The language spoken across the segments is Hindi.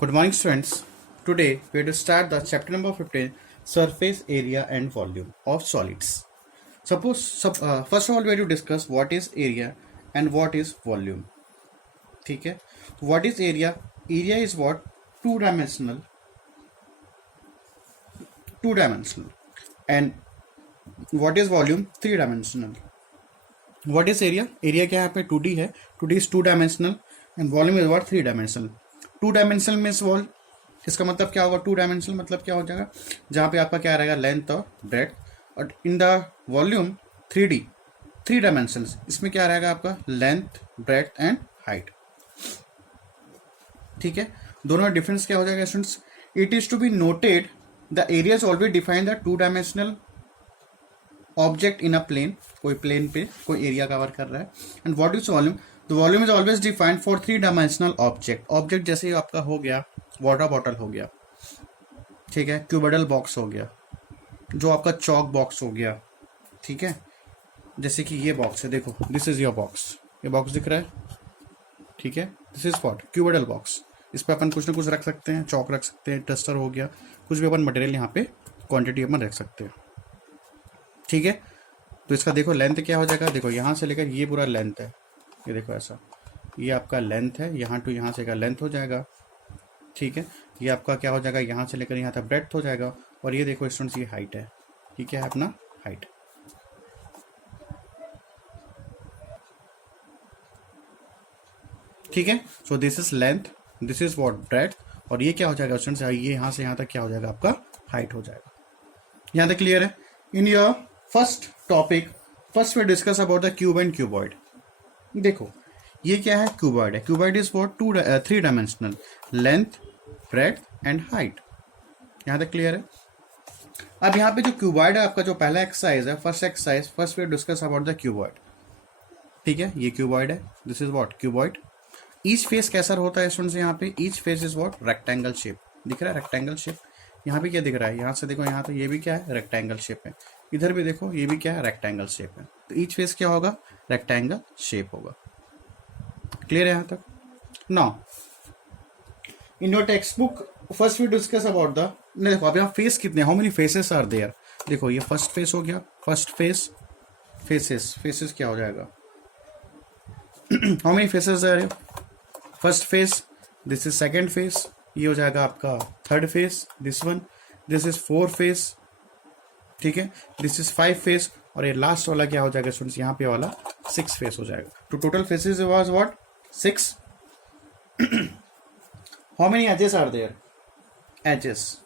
Good morning, students. Today we are to start the chapter number 15, surface area and volume of solids. First of all, we are to discuss what is area and what is volume. ठीक है, what is area? Area is what? Two-dimensional, and what is volume? Three-dimensional. What is area? Area क्या है यहाँ पे 2D है. 2D is two-dimensional and volume is what? Three-dimensional. Two-dimensional means wall, इसका मतलब क्या होगा? टू डायमेंशनल मतलब क्या हो जाएगा? जहाँ पे आपका क्या रहेगा? लेंथ और ब्रेथ. और in the volume 3D, three dimensions, इसमें क्या रहेगा आपका? Length, breadth and height. ठीक है, दोनों में डिफरेंस क्या हो जाएगा students? It is to be noted the area is always define the two dimensional object in a plane. कोई प्लेन पे कोई एरिया कवर कर रहा है. And what is volume? The volume is always defined for three dimensional object जैसे आपका हो गया वाटर बॉटल हो गया, ठीक है, क्यूबोइडल बॉक्स हो गया, जो आपका चौक बॉक्स हो गया, ठीक है, जैसे कि ये बॉक्स है, देखो दिस इज योर बॉक्स, ये बॉक्स दिख रहा है, ठीक है, this is what? Cuboidal box. इस पर अपन कुछ ना कुछ रख सकते हैं, चौक रख सकते हैं, डस्टर हो गया, कुछ भी अपन मटेरियल यहाँ पे क्वांटिटी अपन रख सकते हैं. ठीक है, तो इसका देखो लेंथ क्या हो जाएगा? देखो यहाँ से लेकर ये पूरा लेंथ है, ये देखो ऐसा, ये आपका लेंथ है, यहाँ टू यहाँ से का लेंथ हो जाएगा. ठीक है, ये आपका क्या हो जाएगा? यहाँ से लेकर यहाँ तक ब्रेड्थ हो जाएगा. और ये देखो स्टूडेंट्स, ये हाइट है, ये क्या है अपना? हाइट. ठीक है, सो this is length, this is what? Breadth. और ये क्या हो जाएगा स्टूडेंट्स? ये यहाँ से यहाँ तक क्या हो जाएगा? आपका हाइट हो जाएगा. यहाँ तक क्लियर है? In your first topic, first we discuss about the cube and cuboid. देखो ये क्या है? क्यूबॉइड है. Cuboid is what? Three dimensional, length, breadth and height. यहां तक क्लियर है? अब यहाँ पे जो क्यूबॉइड है आपका, जो पहला एक्सरसाइज है, first we discuss about the cuboid. ठीक है, ये क्यूबॉइड है, this is what? Cuboid. Each face कैसा होता है स्टूडेंट्स? यहाँ पे each face is what? Rectangle shape. दिख रहा है रेक्टेंगल शेप? यहाँ पे क्या दिख रहा है? यहाँ से देखो, यहाँ तो ये भी क्या है? रेक्टेंगल शेप है. इधर भी देखो, ये भी क्या है? रेक्टेंगल शेप है. तो ईच फेस क्या होगा? रेक्टेंगल शेप होगा. क्लियर है यहाँ तक? Now in your text book first we discuss about the, देखो अब यहाँ फेस कितने, how many faces are there? देखो ये फर्स्ट फेस हो गया, फर्स्ट फेस, फेसेस क्या हो जाएगा? How many faces are? First face, this is second face, ये हो जाएगा आपका third face, this one, this is fourth face, ठीक है, दिस इज फाइव फेस, और ये लास्ट वाला क्या हो जाएगा स्टूडेंट्स? यहाँ पे वाला सिक्स फेस हो जाएगा. तो total faces was what? Six. How many edges are there? Edges,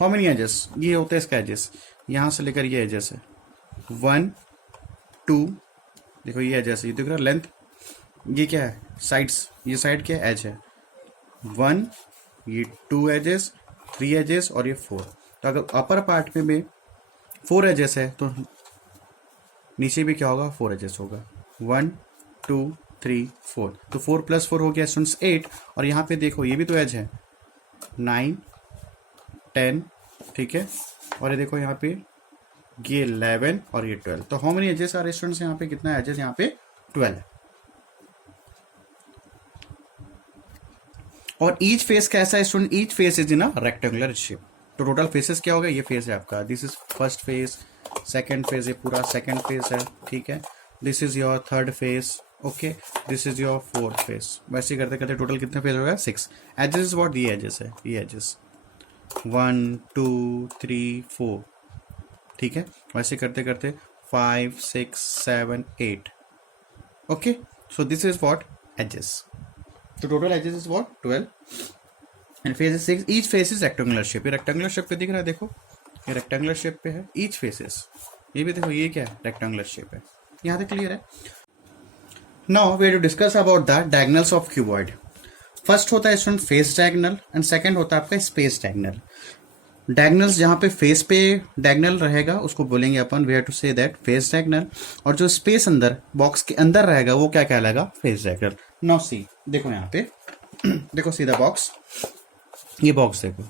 how many edges? ये होते हैं इसका एजेस, यहां से लेकर ये एजेस है, 1 2, देखो ये एजेस है, ये दिख रहा है लेंथ. ये क्या है? साइड्स, ये साइड क्या है? एज है. 1, ये 2 एजेस, 3 एजेस और ये 4. तो अगर अपर पार्ट में 4 एजेस है तो नीचे भी क्या होगा? 4 एजेस होगा. 1 2 3 4, तो 4 + 4 हो गया स्टूडेंट्स 8. और यहाँ पे देखो ये भी तो एज है, 9 10, ठीक है, और ये देखो यहाँ पे ये 11 और ये 12. तो how many edges are students? यहाँ पे कितना एजेस? यहाँ पे 12 है. और ईच फेस कैसा है student? Each face is in a rectangular shape. तो टोटल फेसेस क्या हो गया? ये फेस है आपका, this is first face, second face, ये पूरा सेकंड फेस है, ठीक है, this is your third face, okay, this is your fourth face. वैसे करते करते टोटल कितने फेस हो गया? 6. Edges is what? ये एजेस है, ये एजेस 1 2 3 4, ठीक है, वैसे करते करते 5 6 7 8, okay. So this is what? Edges. तो total edges is what? 12. And face is 6. Each face is rectangular shape. ये रेक्टेंगुलर शेप पे दिख रहा है, देखो ये रेक्टेंगुलर शेप पे है. ईच फेसेस, ये भी देखो, ये क्या है? रेक्टेंगुलर शेप है. यहाँ तक क्लियर है? Now we have to discuss about the diagonals of cuboid. First होता है student face diagonal and second होता है आपका स्पेस डायगोनल. डायगोनल्स जहाँ पे फेस पे डायगोनल रहेगा उसको बोलेंगे अपन, we have to say that face diagonal. और जो स्पेस अंदर बॉक्स के अंदर रहेगा वो क्या कहलाएगा? Face diagonal. नाउ सी, देखो यहाँ पे देखो सीधा बॉक्स, ये बॉक्स देखो,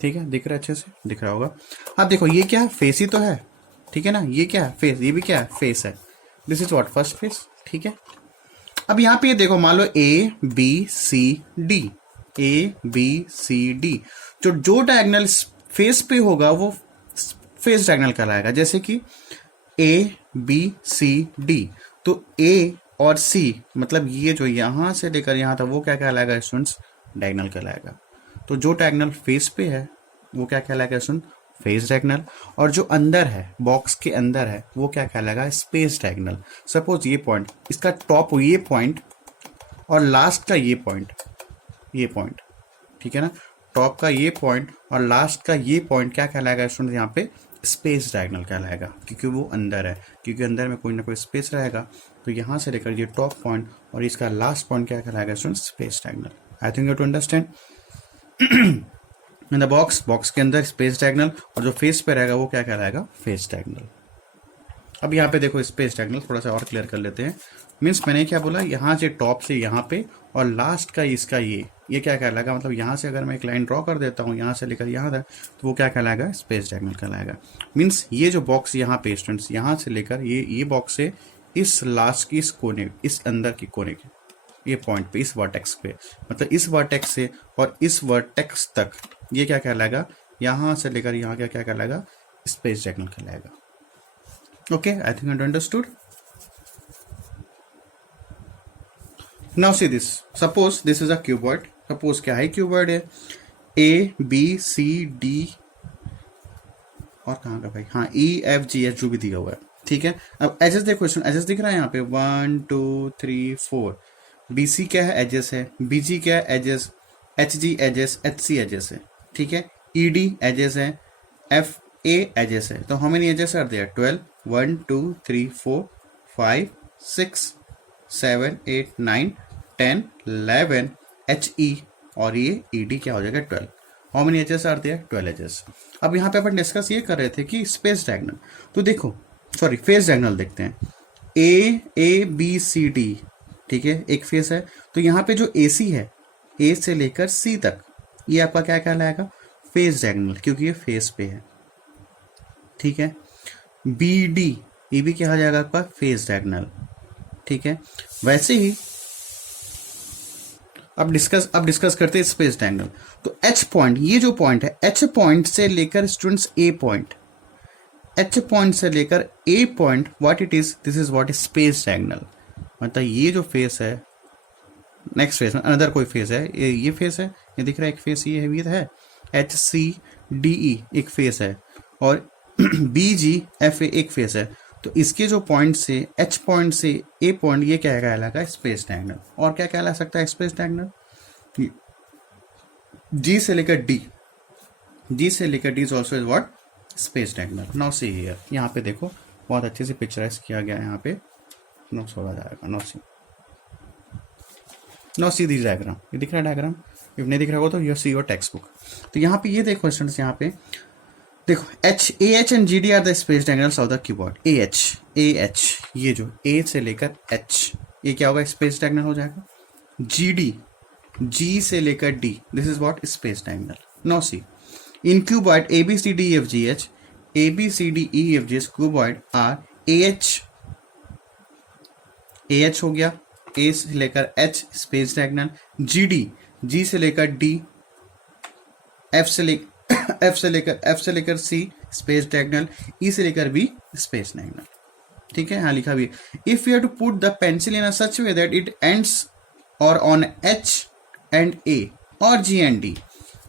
ठीक है, दिख रहा है? अच्छे से दिख रहा होगा. अब देखो ये क्या है? फेस ही तो है, ठीक है ना. ये क्या है? फेस. ये भी क्या है? फेस है. This is what? First face, ठीक है. अब यहाँ पे देखो, मान लो A B C D, A B C D. जो डायगोनल फेस पे होगा वो फेस डायगोनल कहलाएगा। जैसे कि ए बी सी डी, तो ए और सी मतलब ये जो यहां से लेकर यहां तक वो क्या कहलाएगा स्टूडेंट्स, डायगोनल कहलाएगा। तो जो डायगोनल फेस पे है वो क्या कहलाएगा स्टूडेंट, फेस डायगोनल। और जो अंदर है, बॉक्स के अंदर है, वो क्या कहलाएगा, स्पेस डायगोनल। सपोज ये पॉइंट, इसका टॉप ये पॉइंट और लास्ट का ये पॉइंट, ठीक है ना, टॉप का ये पॉइंट और लास्ट का ये पॉइंट क्या कहलाएगा स्टूडेंट, यहाँ पे स्पेस डायगोनल कहलाएगा, क्योंकि वो अंदर है, क्योंकि अंदर में कोई ना कोई स्पेस रहेगा। तो यहाँ से लेकर ये टॉप पॉइंट और इसका लास्ट पॉइंट क्या कहलाएगा student, space diagonal. I think you to understand. In the box के अंदर स्पेस डायगोनल और जो फेस पे रहेगा वो क्या कहलाएगा, फेस डायगोनल। अब यहाँ पे देखो स्पेस डायगोनल थोड़ा सा और क्लियर कर लेते हैं। मीन्स मैंने क्या बोला, यहाँ से टॉप से यहाँ पे और लास्ट का इसका ये क्या कहलाएगा, मतलब यहाँ से अगर मैं एक लाइन ड्रॉ कर देता हूँ यहाँ से लेकर यहाँ तक, तो वो क्या कहलाएगा, स्पेस डायगोनल कहलाएगा। मीन्स ये जो बॉक्स यहाँ पे स्टूडेंट्स, यहाँ से लेकर ये बॉक्स से इस लास्ट की इस कोने, इस अंदर की कोने के ये पॉइंट पे, इस वर्टेक्स पे, मतलब इस वर्टेक्स से और इस वर्टेक्स तक ये क्या कहलाएगा, यहाँ से लेकर यहाँ क्या कहलाएगा, स्पेस डायगोनल कहलाएगा। Okay, I think you understood. Now see this, suppose this is a cuboid. Suppose क्या है, क्यूबॉइड है, ए बी सी डी और कहाँ का भाई, हाँ ई एफ जी एच जो भी दिया हुआ है, ठीक है। अब एजेस देखो, एजेस दिख रहा है यहाँ पे 1 2 3 4। बी सी क्या है, एजेस है। बी जी क्या है, edges. H G edges, H C edges है, ठीक है। ई डी एजेस है, एफ ए एजेस है। तो how many edges are there, 12, 1 2 3 4 5 6 7 8 9 10 11 H E और ये ई डी क्या हो जाएगा, 12। How many edges are there, 12 edges. अब यहाँ पे अपन डिस्कस ये कर रहे थे कि स्पेस डायगोनल, तो देखो सॉरी फेस डायगोनल देखते हैं। ए बी सी डी, ठीक है, एक फेस है। तो यहाँ पे जो ए सी है, ए से लेकर सी तक, ये आपका क्या कहलाएगा, फेस डायगोनल, क्योंकि ये फेस पे है, ठीक है। बी डी, ये भी क्या हो जाएगा आपका, फेस डायगोनल, ठीक है। वैसे ही अब डिस्कस करते हैं स्पेस डायगोनल। तो एच पॉइंट, ये जो पॉइंट है, एच पॉइंट से लेकर students A point, H point से लेकर A point, what it is, this is what is space diagonal. मतलब ये जो फेस है, नेक्स्ट फेस में अनदर कोई फेस है, ये फेस है, ये दिख रहा है एक फेस, ये है एच सी डी ई एक फेस है, और बी जी एफ ए एक फेस है। तो इसके जो पॉइंट से, एच पॉइंट से ए पॉइंट, ये क्या कहलाएगा, स्पेस डायगोनल। और क्या कहला सकता है स्पेस डायगोनल, जी से लेकर डी, जी से लेकर D is also is what, space diagonal. Now see here, यहाँ पे देखो बहुत अच्छे से पिक्चराइज किया गया है, यहाँ पे नो छोड़ा जाएगा, नो सी दिस डायग्राम, ये दिख रहा है डायग्राम, इफ नहीं दिख रहा हो तो you see your text book. तो यहाँ पे ये देखो स्टूडेंट्स, यहाँ पे देखो H, A H and G D R the space diagonals of the keyboard. A H, ये जो ए से लेकर एच, ये क्या होगा, स्पेस डायगोनल हो जाएगा। जी डी, जी से लेकर D, this is what, space diagonal. Now see in cuboid A B C D F G H, A B C D E F G H cuboid are A H हो गया, ए से लेकर H space diagonal, G D, G से लेकर डी, एफ से लेकर सी स्पेस डायगोनल, ई से लेकर बी स्पेस डायगोनल, ठीक है। हाँ लिखा भी, if you have to put the pencil in a such way that it ends और ऑन एच एंड ए और जी एंड डी,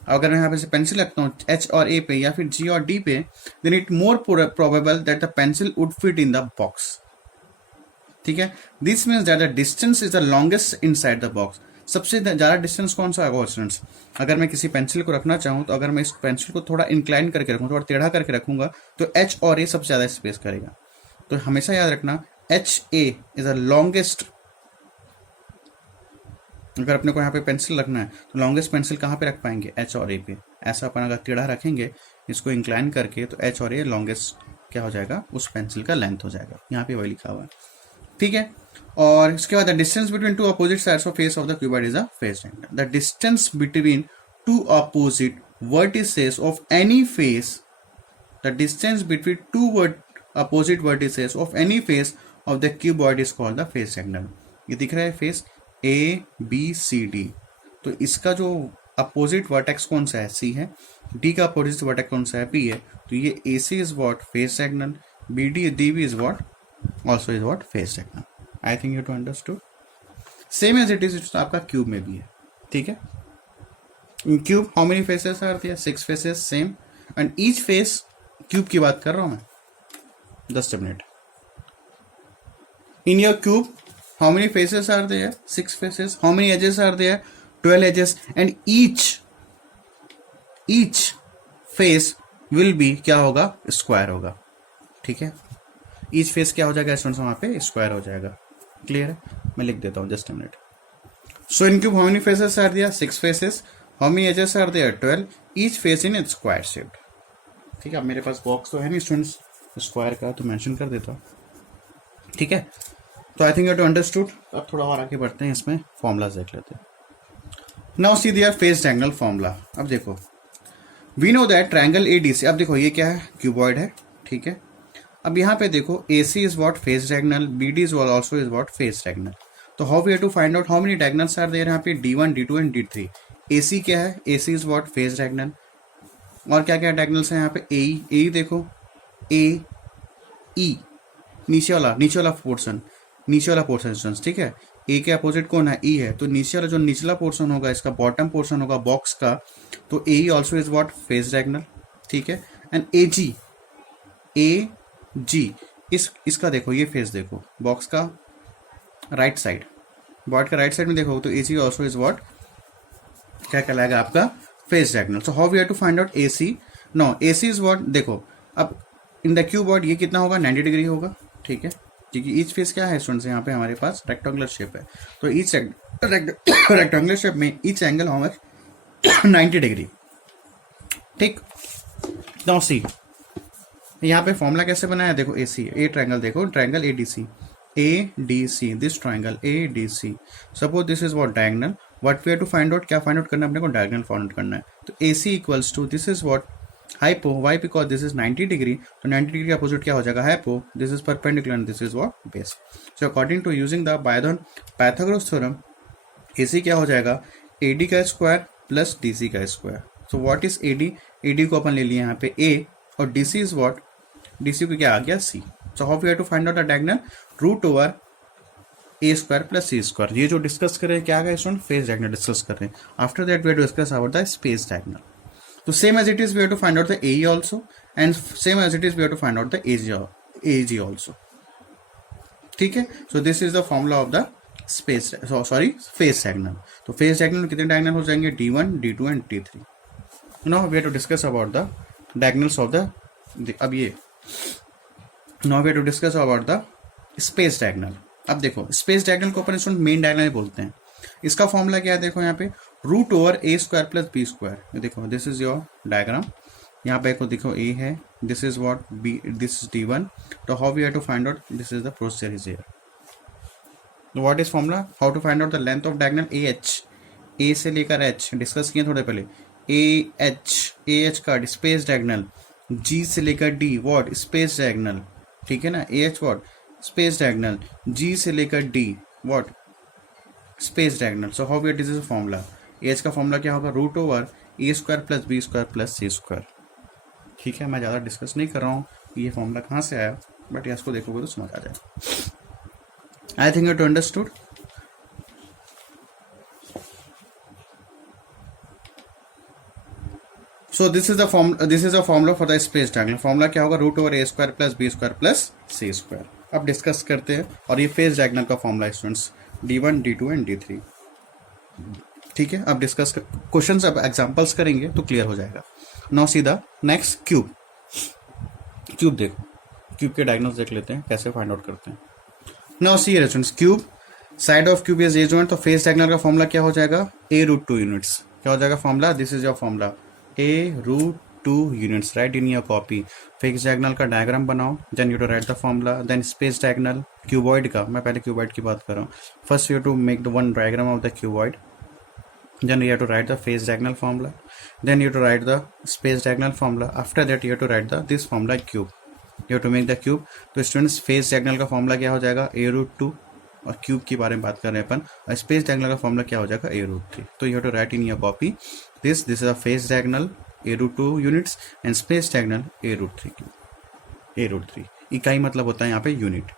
अगर मैं यहाँ पे से पेंसिल रखता हूँ एच और ए पे या फिर जी और डी पे, then it more probable that the pencil would fit in the box, ठीक है। This means that the distance is the longest inside the box. सबसे ज्यादा डिस्टेंस कौन सा होगा स्टूडेंट्स, अगर मैं किसी पेंसिल को रखना चाहूँ, तो अगर मैं इस पेंसिल को थोड़ा इंक्लाइन करके रखूँ, थोड़ा टेढ़ा करके रखूंगा, तो एच और ए सबसे ज्यादा स्पेस करेगा। तो हमेशा याद रखना H A is the longest. अगर अपने को यहाँ पे पेंसिल रखना है तो लॉन्गेस्ट पेंसिल कहाँ पे रख पाएंगे, एच और ए पे। ऐसा अपन अगर टेढ़ा रखेंगे इसको इंक्लाइन करके, तो एच और ए लॉन्गेस्ट क्या हो जाएगा, उस पेंसिल का लेंथ हो जाएगा। यहाँ पे वही लिखा हुआ है, ठीक है। और इसके बाद the distance between two opposite sides of face of the cuboid is a face diagonal. The distance between two opposite vertices of any face, the distance between two opposite vertices of any face of the cuboid is called the face diagonal. ये दिख रहा है face A B C D, तो इसका जो अपोजिट वर्टेक्स कौन सा है, सी है। डी का अपोजिट वर्टेक्स कौन सा है, पी है। तो ये A C is what face diagonal, B D D B is what also is what face diagonal. I think you to understood. Same as it is आपका क्यूब में भी है, ठीक है। In cube how many faces are there, 6 faces same, and each face, cube की बात कर रहा हूं मैं, just a minute. In your cube, how many faces are there? 6 faces. How many edges are there? 12 edges. And each face will be क्या होगा, स्क्वायर होगा, ठीक है। each face क्या हो जाएगा स्टूडेंट्स, वहां पे स्क्वायर हो जाएगा। क्लियर है, मैं लिख देता हूँ, just a minute. So in cube how many faces are there, 6 faces. How many edges are there, 12। Each face in square shaped, ठीक है। अब मेरे पास बॉक्स तो है नहीं स्टूडेंट्स स्क्वायर का, तो मेंशन कर देता हूँ, ठीक है। तो I think you to understood. अब थोड़ा और आगे बढ़ते हैं, इसमें फॉर्मूलाज देख लेते हैं। Now see there face triangle formula. अब देखो, we know that triangle A D C. अब देखो ये क्या है, क्यूबॉइड है, ठीक है। अब यहाँ पे देखो A C is what face diagonal, B D is also is what face diagonal. तो how we have to find out how many diagonals are there यहाँ पे, D1 D2 एंड D3। ए सी क्या है, ए C is what face diagonal. और क्या क्या डायगोनल्स है यहाँ पे, ए देखो, ए ई नीचे वाला पोर्शन, नीचे वाला पोर्शन, ठीक है। ए के अपोजिट कौन है, ई है। तो नीचे वाला जो निचला पोर्शन होगा, इसका बॉटम पोर्शन होगा बॉक्स का, तो A also is what face diagonal, ठीक है। एंड ए जी इसका देखो, ये फेस देखो बॉक्स का राइट साइड, बॉट का राइट साइड में देखो, तो A G also is what क्या कहलाएगा आपका, face diagonal. So how we have to find out A C. No, A C is what, देखो अब इन द क्यूबॉइड ये कितना होगा, 90 डिग्री होगा, ठीक है। क्योंकि ईच फेस क्या है स्टूडेंट्स, यहाँ पे हमारे पास रेक्टेंगुलर शेप है। तो ईच रेक्टेंगुलर शेप में ईच एंगल होगा 90 डिग्री, ठीक। नाउ सी, यहाँ पे फॉर्मूला कैसे बनाया, देखो ए सी, ए ट्रायंगल, देखो triangle A D C, this triangle A D C. Suppose this is what diagonal, what we have to find out, क्या फाइंड आउट करना है अपने को, डायगोनल फाइंड आउट करना है। तो A C equals to, this is what hypo, why because this is 90 degree, तो 90 डिग्री का अपोजिट क्या हो जाएगा, hypo. This is perpendicular, this is what base. So according to using the Pythagoras theorem, AC क्या हो जाएगा, एडी का स्क्वायर प्लस डीसी का square. So what is AD, AD को अपन ले लिए यहाँ पे ए, और डीसी इज व्हाट, डीसी को क्या आ गया C. So how we have to find out the diagonal, root over A square plus C square. ये जो डिस्कस कर रहे हैं क्या है स्टूडेंट, फेस डायगोनल डिस्कस कर रहे हैं। After that we have to discuss about the space diagonal. So same as it is, we have to find out the AE also, and same as it is, we have to find out the AG also. ठीक है। So this is the formula of the space, face diagonal. तो face diagonal में कितने diagonal हो जाएंगे, D1, D2 and D3. Now we have to discuss about the diagonals of the अब ये now we have to discuss about the space diagonal. अब देखो space diagonal को अपन स्टूडेंट मेन डायगोनल बोलते हैं। इसका फॉर्मूला क्या है, देखो यहाँ पे root over A square plus B square. देखो दिस इज योर डायग्राम, यहाँ पे देखो ए है, this is what B, this is D1। तो how we have to find out, this is the procedure is here. What is formula, how to find out the length of diagonal A H, A से लेकर एच डिस्कस किए थोड़े पहले। ए एच का स्पेस डायगोनल, जी से लेकर डी व्हाट स्पेस डायगोनल, ठीक है ना। A H what space diagonal, G से लेकर D what space diagonal. So how we this is formula, H का फॉर्मूला क्या होगा, root over A square plus B square plus C square, ठीक है। मैं ज़्यादा डिस्कस नहीं कर रहा हूँ ये फॉर्मूला कहाँ से आया, बट इसको देखोगे तो समझ आ जाए। I think you to understood. So this is the formula for the space diagonal. Formula क्या होगा, root over A square plus B square plus C square. अब डिस्कस करते हैं, और ये फेस डायगोनल का formula students D1, D2 and D3, ठीक है। अब डिस्कस क्वेश्चंस, अब एग्जांपल्स करेंगे तो क्लियर हो जाएगा। Now see the next cube. Cube देखो, क्यूब के डायगोनल्स देख लेते हैं कैसे फाइंड आउट करते हैं। Now see students, cube side of cube is a joint. तो फेस डायगोनल का फॉर्मूला क्या हो जाएगा, A√2 यूनिट्स। क्या हो जाएगा formula, this is your formula A√2 units. Right in your copy. Face diagonal का डायग्राम बनाओ, then you to write the formula. Then space diagonal cuboid का, मैं पहले क्यूबॉइड की बात कर रहा हूँ। First you to make the one diagram of the cuboid, then you have to write the face diagonal formula, then you have to write the space diagonal formula. After that you have to write this formula cube, you have to make the cube. तो स्टूडेंट्स फेस डायगोनल का फॉर्मूला क्या हो जाएगा, A√2 और क्यूब के बारे में बात कर रहे हैं अपन। स्पेस डायगोनल का फॉर्मूला क्या हो जाएगा, a√3। तो you have to write in your copy this is a face diagonal a√2 units and space diagonal a√3। इकाई मतलब होता है यहाँ पे यूनिट।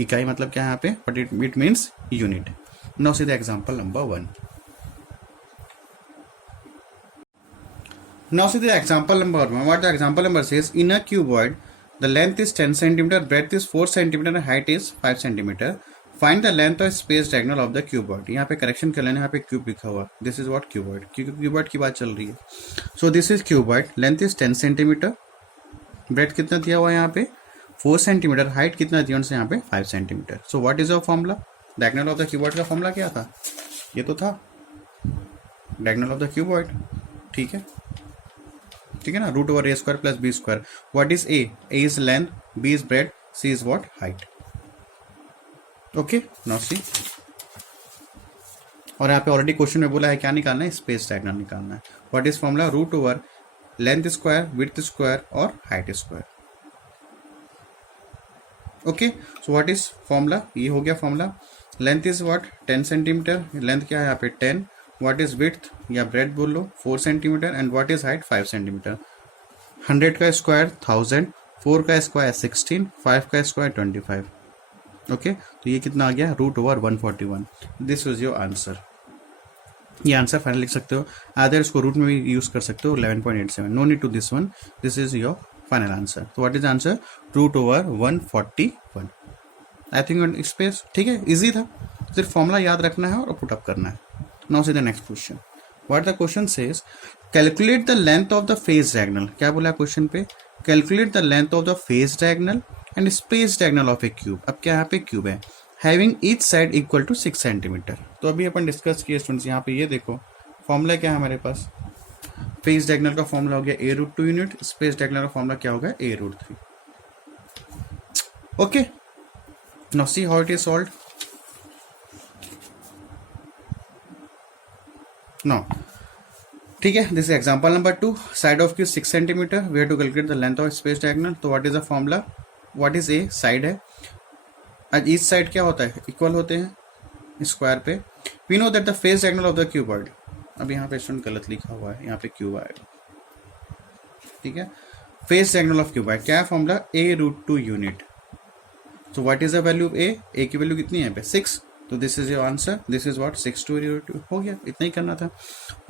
इकाई मतलब क्या है यहाँ पे, but it means unit. Now see the example number 1। Now see the example number 1. What the example number says, in a cuboid, the length is 10 cm, breadth is 4 cm, and height is 5 cm. Find the length of space diagonal of the cuboid. यहाँ पे करेक्शन कर लेना, यहाँ पे क्यूब लिखा हुआ। दिस इज व्हाट क्यूबॉइड, क्योंकि क्यूबॉइड की बात चल रही है। सो this is cuboid, length is 10 centimetre, bread कितना दिया हुआ है यहाँ पे 4 सेंटीमीटर, हाइट कितना दिया उनसे यहाँ पे 5 centimetre. So what is your formula, diagonal of the cuboid का फॉर्मूला क्या था, ये तो था डायगोनल ऑफ द क्यूबॉइड। ठीक है, ठीक है ना, √a² + b²। What is a is length, b is bread, c is what height. Okay, now सी, और यहाँ पे ऑलरेडी क्वेश्चन में बोला है क्या निकालना है, स्पेस डायगोनल निकालना है। What is formula, √length square, width square और height square. Okay, so what is formula, ये हो गया formula. Length is what 10 centimetre, length क्या है यहाँ पे 10। व्हाट इज विड्थ या ब्रेड बोल लो 4 centimetre, and what is height 5 centimetre. 100 का स्क्वायर 1000, 4 का स्क्वायर 16, 5 का स्क्वायर 25। ओके, तो ये कितना आ गया, √141। This is your answer. ये आंसर फाइनल लिख सकते हो, आधर इसको रूट में भी यूज कर सकते हो 11.87। No need to this one, this is your final answer. तो what is answer, √141। I think space, ठीक है, इजी था, सिर्फ फॉर्मूला याद रखना है और पुट अप करना है। Now see the next question. What the question says, calculate the length of the face diagonal. क्या बोला क्वेश्चन पे, calculate the length of the face diagonal and space diagonal of a cube. अब क्या यहाँ पे क्यूब है, having each side equal to 6 centimetre. तो अभी अपन डिस्कस किए स्टूडेंट्स, यहाँ पे ये देखो फॉर्मूला क्या है हमारे पास, फेस डायगोनल का फॉर्मूला हो गया a√2 यूनिट, स्पेस डायगोनल का फॉर्मूला क्या होगा a√3। Okay, now see how it is solved. Now ठीक है, this is example number 2। Side of cube 6 centimetre, we have to calculate the length of space diagonal. तो what is the formula, what is A, side है, आज ईच साइड क्या होता है, इक्वल होते हैं स्क्वायर पे। We know that the face diagonal of the cuboid, अब यहाँ पे स्टूडेंट गलत लिखा हुआ है, यहाँ पे क्यूब आएगा। ठीक है, फेस डायगोनल ऑफ क्यूबॉइड क्या है फॉर्मूला, a√2 यूनिट। तो what is the value of a की वैल्यू कितनी है यहाँ पे 6। तो this is your answer, this is what 6/2 हो गया, इतना ही करना था।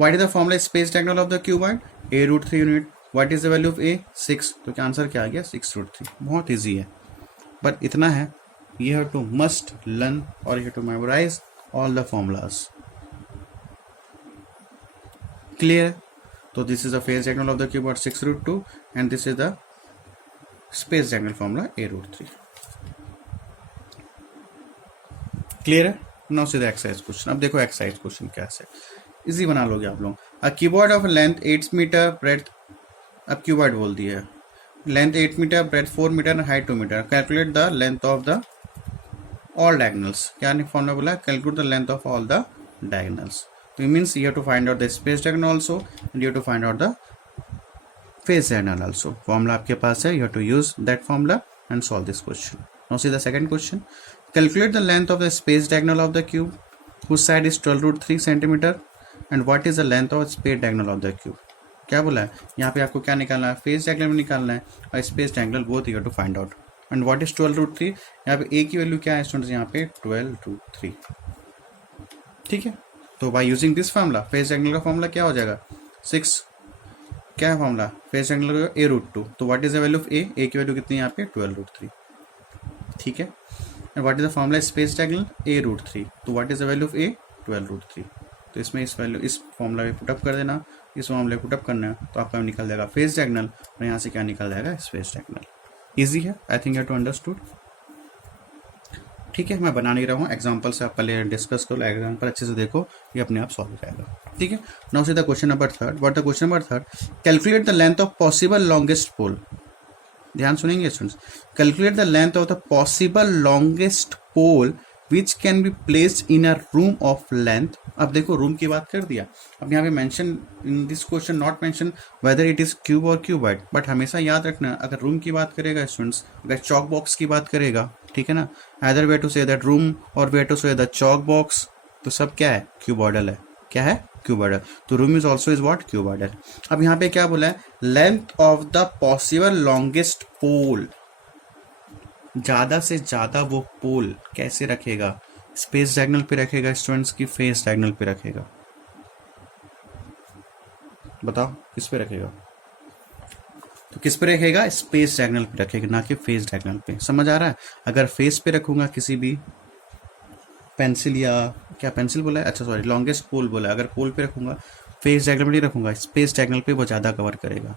What is the formula space diagonal of the cuboid, a√3 unit. What is the value of a 6, तो क्या आंसर क्या आ गया 6√3। बहुत ईजी है, बट इतना है, you have to must learn or you have to memorize all the formulas. Clear? So this is the phase diagonal of the cube at 6√2 and this is the space diagonal formula a√3. Clear है? Now see the exercise question. अब देखो exercise question कैसे इजी बना लोगे आप लोग। A cuboid of length 8 metre, breadth, अब cuboid बोल दिया है, length 8 metre, breadth 4 metre, height 2 metre. Calculate the length of the all diagonals, क्या फॉर्मूला बोला, calculate the length of all the diagonals। तो means you have to find out the space diagonal also and you have to find out the face diagonal also. Formula आपके पास है, you have to use that formula and solve this question. Now see the second question, calculate the length of the space diagonal of the cube whose side is 12√3 centimetre and what is the length of space diagonal of the cube. क्या बोला है यहाँ पे, आपको क्या निकालना है, फेस डायगोनल में निकालना है और space diagonal both you have to find out. And what is 12√3, यहाँ पे a की वैल्यू क्या है स्टूडेंट्स, यहाँ पे 12√3। ठीक है, तो by using this formula face diagonal का फॉर्मूला क्या हो जाएगा 6, क्या है फॉर्मूला फेस डायगोनल का a√2। तो what is the value of a की वैल्यू कितनी है यहाँ पे 12√3। ठीक है, and what is the formula space diagonal a√3। तो what is the value of a 12√3। तो इसमें इस वैल्यू इस फॉर्मूला में पुटअप कर देना, इस फॉर्मूला में पुटअप करना है, तो आपका निकल जाएगा फेस डायगोनल और यहाँ से क्या निकल जाएगा स्पेस डायगोनल। इजी है, I think you to understood. ठीक है, मैं बना नहीं रहा हूँ, एग्जांपल से आप पहले डिस्कस करो, एग्जांपल अच्छे से देखो, ये अपने आप सॉल्व हो जाएगा। ठीक है, now see the question number 3। What the question number 3, calculate the length of possible longest pole. ध्यान सुनेंगे students, calculate the length of the possible longest pole which can be placed in a room of length. अब देखो रूम की बात कर दिया, अब यहाँ पे mention in this question not mention whether it is cube और क्यूबॉइड, बट हमेशा याद रखना अगर रूम की बात करेगा स्टूडेंट्स, अगर चॉक बॉक्स की बात करेगा, ठीक है ना, either way to say that room और way to say that chalk box, तो सब क्या है, क्यूबॉइडल है। क्या है, क्यूबॉइडल। तो room is also is what, cuboidal. अब यहाँ पे क्या बोला है, length of the possible longest pole, ज्यादा से ज्यादा वो पोल कैसे रखेगा, स्पेस डायगोनल पे रखेगा स्टूडेंट्स की फेस डायगोनल पे रखेगा, बताओ किस पे रखेगा, तो किस पे रखेगा, स्पेस डायगोनल पे रखेगा, ना कि फेस डायगोनल पे। समझ आ रहा है, अगर फेस पे रखूंगा किसी भी पेंसिल या क्या पेंसिल बोला है, अच्छा सॉरी लॉन्गेस्ट पोल बोला है, अगर पोल पे रखूंगा फेस डायगोनल पे नहीं रखूंगा, स्पेस डायगोनल पे वो ज्यादा कवर करेगा।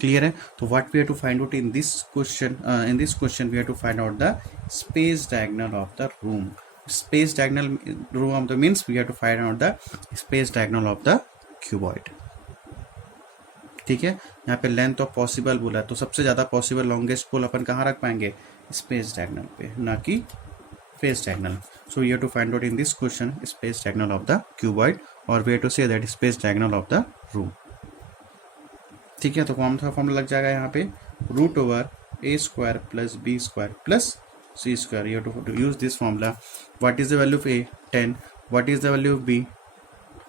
क्लियर है। तो what we have to find out in this question we have to find out the space diagonal of the room. Space diagonal room of the means we have to find out the space diagonal of the cuboid. ठीक है, यहाँ पे लेंथ ऑफ पॉसिबल बोला है, तो सबसे ज्यादा पॉसिबल लॉन्गेस्ट पोल अपन कहाँ रख पाएंगे, स्पेस डायगोनल पे, ना कि face diagonal. So you have to find out in this question space diagonal of the cuboid, or we have to say that space diagonal of the room। ठीक है, तो कौन सा फॉर्मूला लग जाएगा यहाँ पे, root over A square plus B square plus C square. You have to use this formula. What is the value of A, 10, what is the value of B,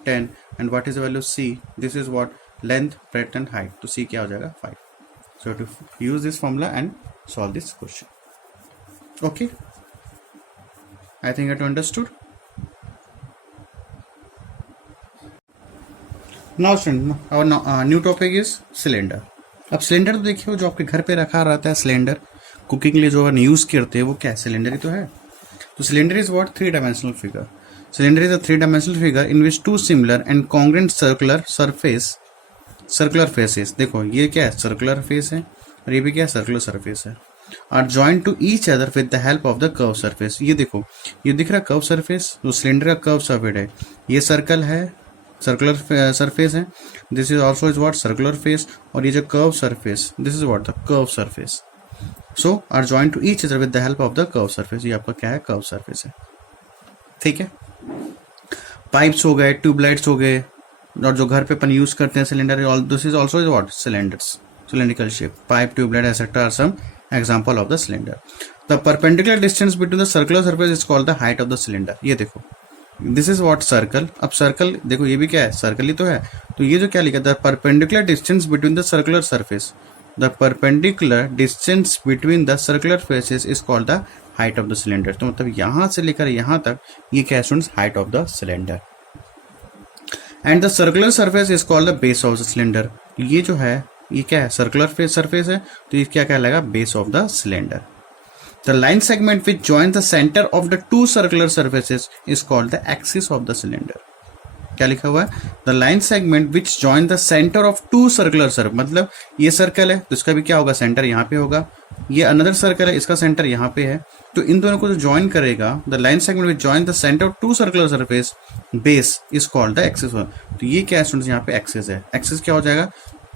10, and what is the value of C, this is what, length breadth and height, तो सी क्या हो जाएगा, 5। So to use this formula and solve this question. Okay, I think I understood. Now student, our new topic is cylinder। अब सिलेंडर तो देखिए जो आपके घर पे रखा रहता है, सिलेंडर कुकिंग के लिए जो अपन यूज करते हैं वो क्या है, सिलेंडर ही तो है। तो cylinder is what, 3-dimensional figure. Cylinder is a 3-dimensional figure in which two similar and congruent circular faces, देखो ये क्या है, सर्कुलर फेस है और ये भी क्या है, सर्कुलर सरफेस है, are joint to each other with the help of the curve surface. ये देखो, ये दिख रहा है कर्व सरफेस, जो सिलेंडर का कर्व सरफेस है, ये सर्कल है, सर्कुलर सरफेस है, this is also is what, circular face, और ये जो curve surface, this is what, the curve surface. So are joint to each other with the help of the curve surface, ये आपका क्या है, कर्व सरफेस है। ठीक है, पाइप्स हो गए, ट्यूबलाइट्स हो गए, और जो घर पे अपन यूज करते हैं cylinder, this is also is what, cylinders, cylindrical shape, pipe, tubelight, etc. are some example of the cylinder। The perpendicular distance between the circular surface is called the height of the cylinder। ये देखो, this is what circle। अब सर्कल देखो, ये भी क्या है, सर्कल ही तो है, तो ये जो क्या लिखा, the perpendicular distance between the circular surface, the perpendicular distance between the circular faces is called the height of the cylinder। तो मतलब यहां से लेकर यहां तक ये क्या है students, height of the cylinder। and the circular surface is called the base of the cylinder। ये जो है, ये क्या है, सर्कुलर सरफेस है, तो ये क्या कहलाएगा, base of the cylinder. The line segment which join the centre of the two circular surfaces is called the axis of the cylinder. क्या लिखा हुआ है, the line segment which join the centre of two circular surface, मतलब ये सर्कल है तो इसका भी क्या होगा, सेंटर यहाँ पे होगा, ये अनदर सर्कल है, इसका सेंटर यहाँ पे है, तो इन दोनों को जो ज्वाइन करेगा, the line segment which join the centre of two circular surface base is called the axis. तो ये क्या है स्टूडेंट्स, यहाँ पे एक्सिस है। एक्सिस क्या हो जाएगा,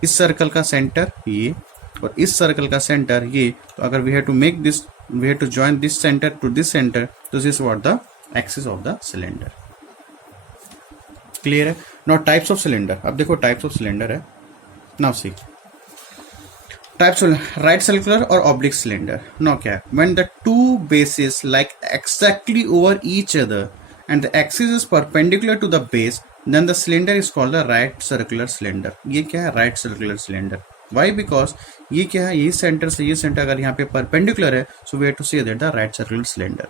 इस सर्कल का सेंटर ये और इस सर्कल का सेंटर ये, तो अगर we have to make this, we have to join this centre to this centre, तो this is what, the axis of the cylinder. Clear है। नाउ टाइप्स ऑफ सिलेंडर, अब देखो टाइप्स ऑफ सिलेंडर है, now see types of right circular और ऑब्लिक सिलेंडर। नाउ क्या है, when the two bases like exactly over each other and the axis is perpendicular to the base, then the cylinder is called the right circular cylinder। ये क्या है, right circular cylinder। Why? Because ये क्या है, ये सेंटर से ये सेंटर अगर यहाँ पे परपेंडिकुलर है, so we have to say that the right circular cylinder।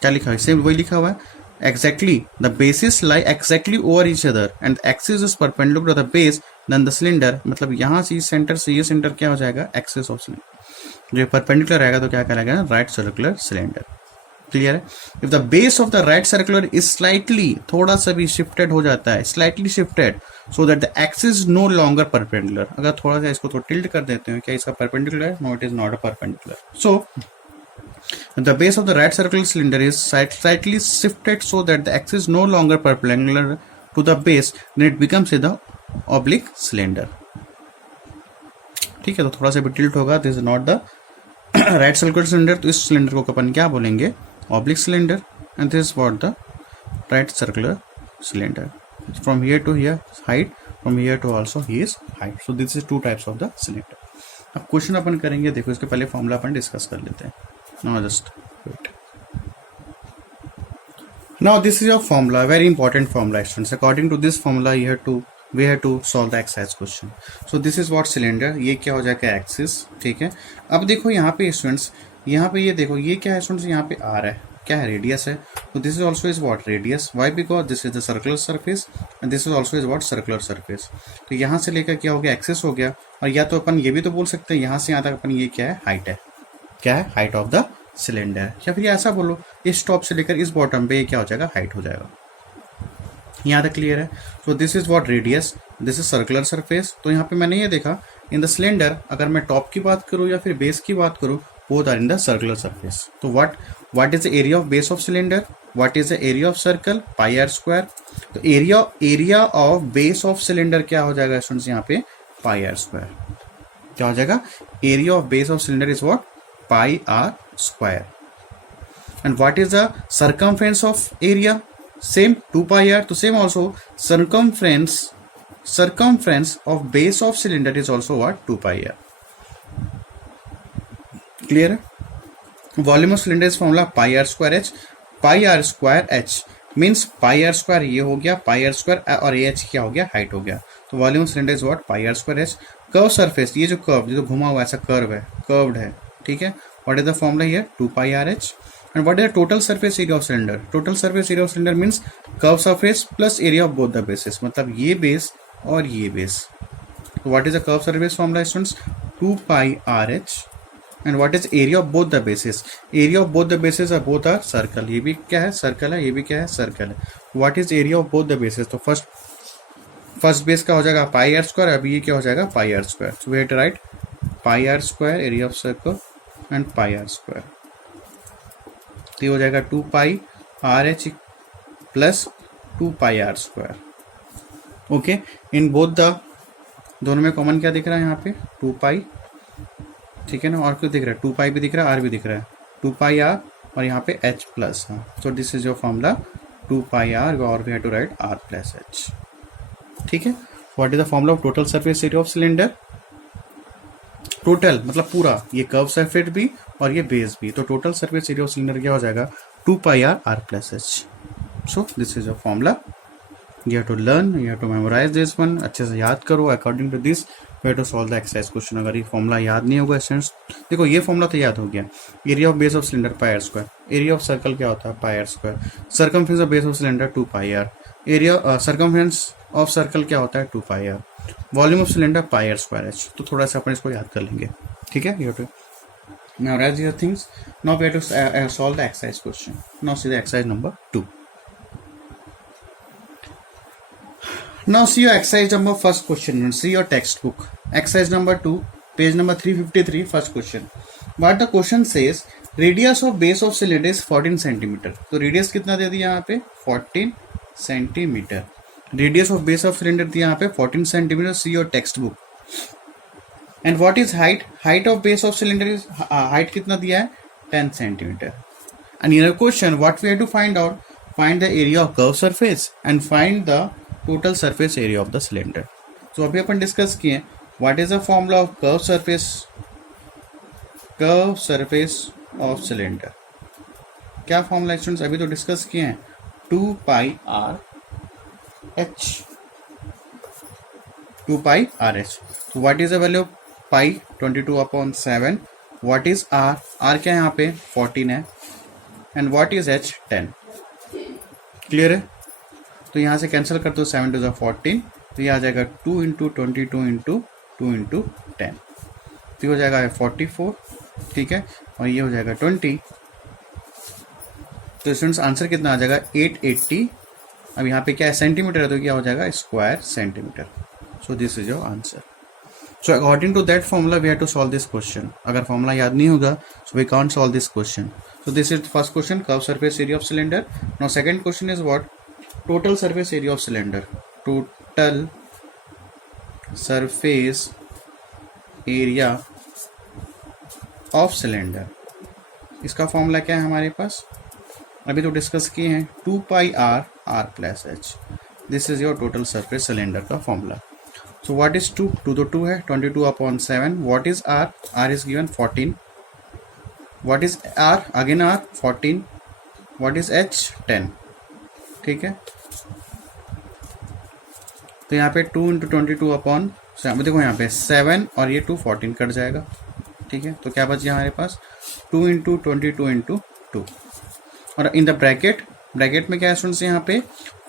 क्या लिखा है, सेम वही लिखा हुआ है, exactly the bases lie exactly over each other and the axis is perpendicular to the base, then the cylinder, मतलब यहाँ से सेंटर से ये सेंटर क्या हो जाएगा, एक्सिस ऑफ सिलेंडर। जो परपेंडिकुलर रहेगा तो क्या कहलाएगा, राइट सर्कुलर सिलेंडर। क्लियर है। If the base of the right circular is slightly, थोड़ा सा भी शिफ्टेड हो जाता है, slightly shifted, so that the axis no longer perpendicular, अगर थोड़ा सा इसको तो टिल्ट कर देते हैं, क्या इसका परपेंडिकुलर है, no it is not a perpendicular. So the base of the right circular cylinder is slightly shifted so that the axis no longer perpendicular to the base, then it becomes the oblique cylinder. ठीक है, तो थोड़ा सा भी टिल्ट होगा, this is not the right circular cylinder, तो इस सिलेंडर को अपन क्या बोलेंगे, oblique cylinder, and this is what the right circular cylinder. From here to here height, from here to also he is height. So this is two types of the cylinder. अब क्वेश्चन अपन करेंगे, देखो इसके पहले फॉर्मूला अपन डिस्कस कर लेते हैं. Now just wait. Now this is your formula, very important formula students. According to this formula we have to solve the exercise question. So this is what cylinder, ये क्या हो जाएगा एक्सिस, ठीक है. अब देखो यहाँ पे स्टूडेंट्स, यहाँ पे ये देखो ये क्या है स्टूडेंट्स, यहाँ पे आर है, क्या है, रेडियस है. तो this is also is what radius. Why? Because this is the circular surface and this is also is what circular surface. तो यहाँ से लेकर क्या हो गया, एक्सिस हो गया. और या तो अपन ये भी तो बोल सकते हैं यहाँ से यहाँ तक अपन ये क्या है, हाइट है. क्या है, हाइट ऑफ द सिलेंडर. या फिर ऐसा बोलो इस टॉप से लेकर इस बॉटम पे ये क्या हो जाएगा, हाइट हो जाएगा. यहाँ तक क्लियर है. सो this is what radius, this is circular surface. तो यहाँ पे मैंने ये देखा इन द सिलेंडर, अगर मैं टॉप की बात करूँ या फिर बेस की बात करूँ, both are in the circular surface. So what is the area of base of cylinder? What is the area of circle? Pi r square. तो area of base of cylinder क्या हो जाएगा स्टूडेंट्स, यहाँ पे pi r square. क्या हो जाएगा, area of base of cylinder is what? Pi r square. And what is the circumference of area? Same 2 pi r. तो same also circumference of base of cylinder is also what? 2 pi r. Clear है. Volume of cylinder is formula pi are square h. Pi are square h means pi are square ये हो गया, पाई आर स्क्वायर और ए एच क्या हो गया, हाइट हो गया. तो volume of cylinder is what, pi are square h. Curve surface, ये जो कर्व जो घुमा हुआ ऐसा कर्व है, कर्व्ड है, ठीक है. What is the formula here, 2 pi R H. And what is the total surface area of cylinder. Total surface area of cylinder means curve surface plus area of both the bases, मतलब ये बेस और ये बेस. तो what is the curve surface formula students, 2 pi R H. And what is area of both the bases? Area of both the bases are both are circle. ये भी क्या है, सर्कल है, ये भी क्या है, सर्कल है. What is area of both the bases? तो फर्स्ट बेस का हो जाएगा पाई आर स्क्वायर, अभी ये क्या हो जाएगा, pi are square. So we have to write pi are square area of circle and pi are square. तो ये हो जाएगा 2 pi are H plus 2 pi are square. Okay, in both the, दोनों में कॉमन क्या दिख रहा है यहाँ पे, 2 पाई, ठीक है ना. और कुछ दिख रहा है, 2 पाई भी दिख रहा है, आर भी दिख रहा है, 2 पाई आर और यहाँ पे एच प्लस. हाँ, so this is your formula 2 pi R और we have to write R plus H. ठीक है. What is the formula of total surface area of cylinder. Total मतलब पूरा, ये कर्व सरफेस भी और ये बेस भी. तो total surface area of cylinder क्या हो जाएगा, 2 pi r r plus h. So this is your formula. You have to learn, you have to memorise this one. अच्छे से याद करो. According to this way to solve the exercise question. अगर ये फॉर्मूला याद नहीं होगा स्टूडेंट्स, देखो ये फॉर्मूला तो याद हो गया. Area of base of cylinder pi are square, area of circle क्या होता है, pi are square. Circumference of base of cylinder 2 pi R, area circumference of circle क्या होता है, 2 pi R. Volume of cylinder pi are square H. तो थोड़ा सा अपन इसको याद कर लेंगे. ठीक है. You have to now write your things. Now we have to solve the exercise question. Now see the exercise number 2. Now see your exercise number first question and see your textbook. Exercise number 2, page number 353, first question. What the question says, radius of base of cylinder is 14 centimeter. तो radius कितना दे दिया यहाँ पे, 14 centimeter. Radius of base of cylinder दिया यहाँ पे 14 centimeter. See your textbook. And what is height? Height of base of cylinder is height कितना दिया है, 10 centimeter. And in a question, what we have to find out? Find the area of curved surface and find the total surface area of the cylinder. So अभी अपन डिस्कस किए what is the formula of curved surface of cylinder. क्या फॉर्मूला स्टूडेंट्स, अभी तो डिस्कस किए हैं, 2 pi are h. 2 pi are h. तो what is the value of pi, 22/7. What is are, r क्या है यहाँ पे, 14 है. And what is h, 10. Clear है. तो यहाँ से कैंसिल कर दो, 7 to the 14. तो ये आ जाएगा 2 into 22 into 2 into 10. तो ये हो जाएगा 44. ठीक है. और ये हो जाएगा 20. तो स्टूडेंट्स आंसर कितना आ जाएगा, 880. अब यहाँ पे क्या है, सेंटीमीटर है, तो क्या हो जाएगा, square centimetre. So this is your answer. So according to that formula we have to solve this question. अगर फॉर्मूला याद नहीं होगा so we can't solve this question. So this is first question, curve surface area of cylinder. Now second question is what, total surface area of cylinder. Total surface area of cylinder. इसका फॉर्मूला क्या है हमारे पास, अभी तो डिस्कस किए हैं 2 pi r r plus h, this is your total surface cylinder का फॉर्मूला. So what is 2? 2 तो 2 है, 22/7. What is are? R is given 14. What is r? Again r 14. What is h? 10. ठीक है, तो यहाँ पे 2 × 22/7, देखो यहाँ पे 7 और ये 2 14 कट जाएगा. ठीक है, तो क्या बच गया हमारे पास? 2 × 22 × 2. और इन द ब्रैकेट में क्या है स्टूडेंट्स यहाँ पे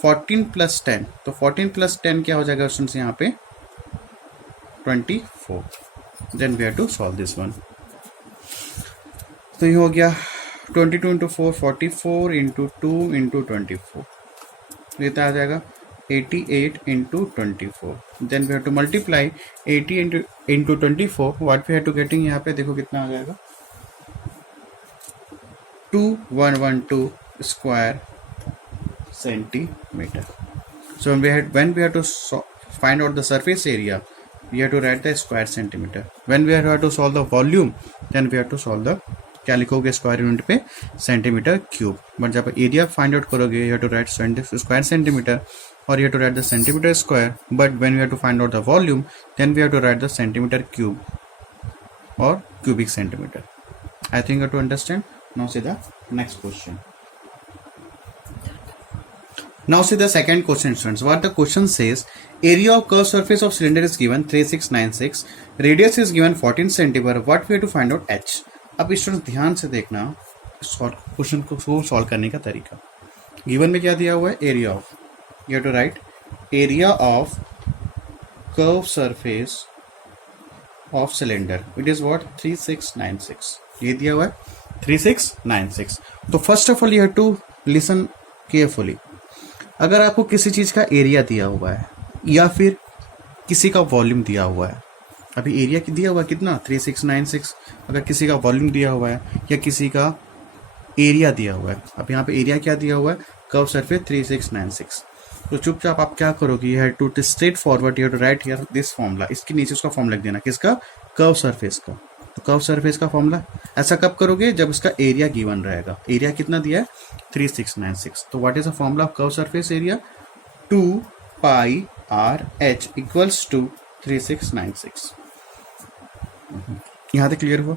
14 + 10, तो 14 + 10 क्या हो जाएगा स्टूडेंट्स यहाँ पे 24. Then we have to solve this one. तो ये हो गया 22 × 4 44 × 2 × 24, ये तो आ जाएगा 88 × 24. Then we have to multiply 80 × 24. What we have to getting यहाँ पे देखो कितना आ जाएगा 2112 square centimetre. So when we have to find out the surface area, we have to write the square centimeter. When we have to solve the volume, then we have to solve the क्या लिखोगे स्क्वायर यूनिट पे सेंटीमीटर क्यूब. बट जब एरिया फाइंड आउट करोगे you have to write square centimetre और you have to write the centimetre square. But when we have to find out the volume then we have to write the centimetre cube और cubic centimetre. I think you to understand. Now see the next question. Now see the second question students. What the question says, area of curved surface of cylinder is given 3696, radius is given 14 centimeter. What we have to find out h. अब स्टूडेंट ध्यान से देखना क्वेश्चन को सॉल्व करने का तरीका. गिवन में क्या दिया हुआ है? Area of, you have to write area of curve surface of cylinder. It is what 3696. ये दिया हुआ है 3696. तो first of all you have to listen carefully. अगर आपको किसी चीज़ का एरिया दिया हुआ है या फिर किसी का वॉल्यूम दिया हुआ है, अभी एरिया दिया हुआ है कितना 3696, अगर किसी का वॉल्यूम दिया हुआ है या किसी का एरिया दिया हुआ है, अब यहाँ पे एरिया क्या दिया हुआ है कर्व सरफेस 3696, तो चुपचाप आप क्या करोगे you have to straight forward you have to write here this formula. इसके नीचे उसका फॉर्मूला लिख देना किसका? कर्व सरफेस का. तो कर्व सरफेस का फॉर्मूला ऐसा कब करोगे? जब उसका एरिया गिवन रहेगा. एरिया कितना दिया है 3696. तो what is the formula of curve surface area? 2 pi are h equals to 3696. यहाँ तक क्लियर हुआ?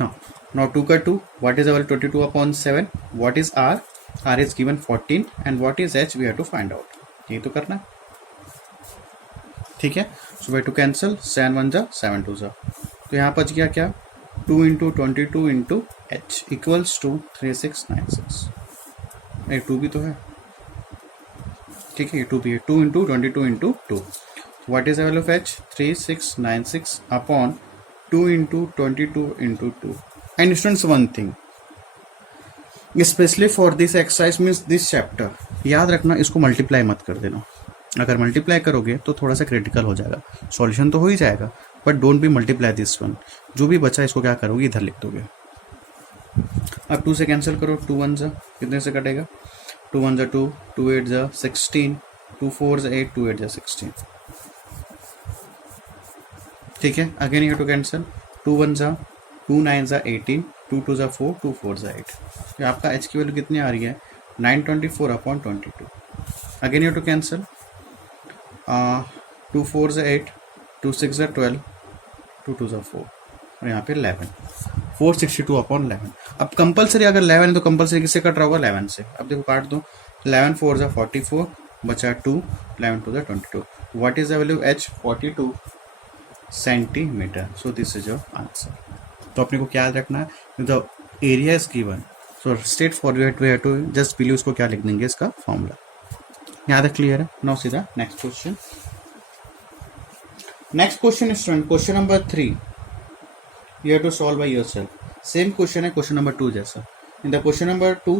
हाँ. नाउ 2 का 2, what is our 22/7, what is are? R is given 14 and what is h we have to find out. ये तो करना ठीक है. So we have to cancel 7 1 जा 7 2 जा. तो यहाँ बच गया क्या 2 × 22 × h इक्वल्स टू 3696. एक 2 भी तो है. ठीक है, ये 2 भी है. 2 × 22 × 2. What is the value of h? 3696 upon 2 × 22 × 2. And students one thing specially for this exercise means this chapter, याद रखना इसको मल्टीप्लाई मत कर देना. अगर मल्टीप्लाई करोगे तो थोड़ा सा क्रिटिकल हो जाएगा. सॉल्यूशन तो हो ही जाएगा but don't be multiply this one. जो भी बचा इसको क्या करोगे इधर लिख दोगे. अब 2 से कैंसिल करो. 2 1 जा कितने से कटेगा? 2 1 जा 2, 2 8 जा 16, 2 4 जा 8, 2 8 जा 16. ठीक है, again you have to cancel. 2 1 जा 2 9 जा 18, 2 2 जा 4, 2 4 जा 8. तो आपका h की वैल्यू कितनी आ रही है 924/22. Again you have to cancel. 2 4 जा 8, 2 6 जा 12, 2 2 जा 4 और यहाँ पे 11, 462/11. अब कंपलसरी अगर 11 है तो कंपलसरी किससे कट रहा होगा 11 से. अब देखो काट दो. 11 4 जा 44 बचा 2, 11 2 जा 22. What is the value h? 42 centimetre. So this is your answer. तो अपने को क्या याद रखना है? The area is given, so straight forward we have to just believe उसको क्या लिख देंगे इसका फॉर्मूला. यहाँ तक क्लियर है? Now see the next question. Next question student, question number 3 you have to solve by yourself. Same question है क्वेश्चन नंबर 2 जैसा. In the question number 2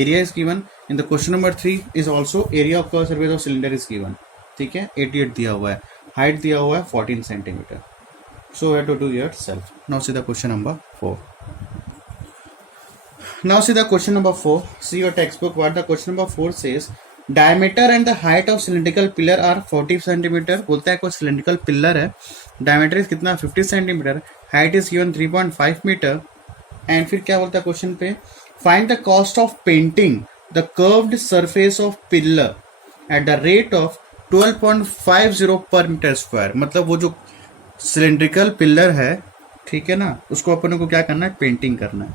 area is given. In the question number 3 is also area of curved surface of cylinder is given. ठीक है, 88 दिया हुआ है, हाइट दिया हुआ है 14 centimetre. So you have to do yourself. Now see the question number 4. Now see the question number 4. See your textbook. What the question number 4 says. Diameter and the height of cylindrical pillar are 40 centimetre. बोलता है कोई cylindrical pillar है, डायमीटर इज कितना 50 centimetre, height is given 3.5 metre. And फिर क्या बोलता है क्वेश्चन पे find the cost of painting the curved surface of pillar at the rate of 12.50 per metre square. मतलब वो जो सिलेंड्रिकल पिलर है, ठीक है ना, उसको अपन को क्या करना है, पेंटिंग करना है,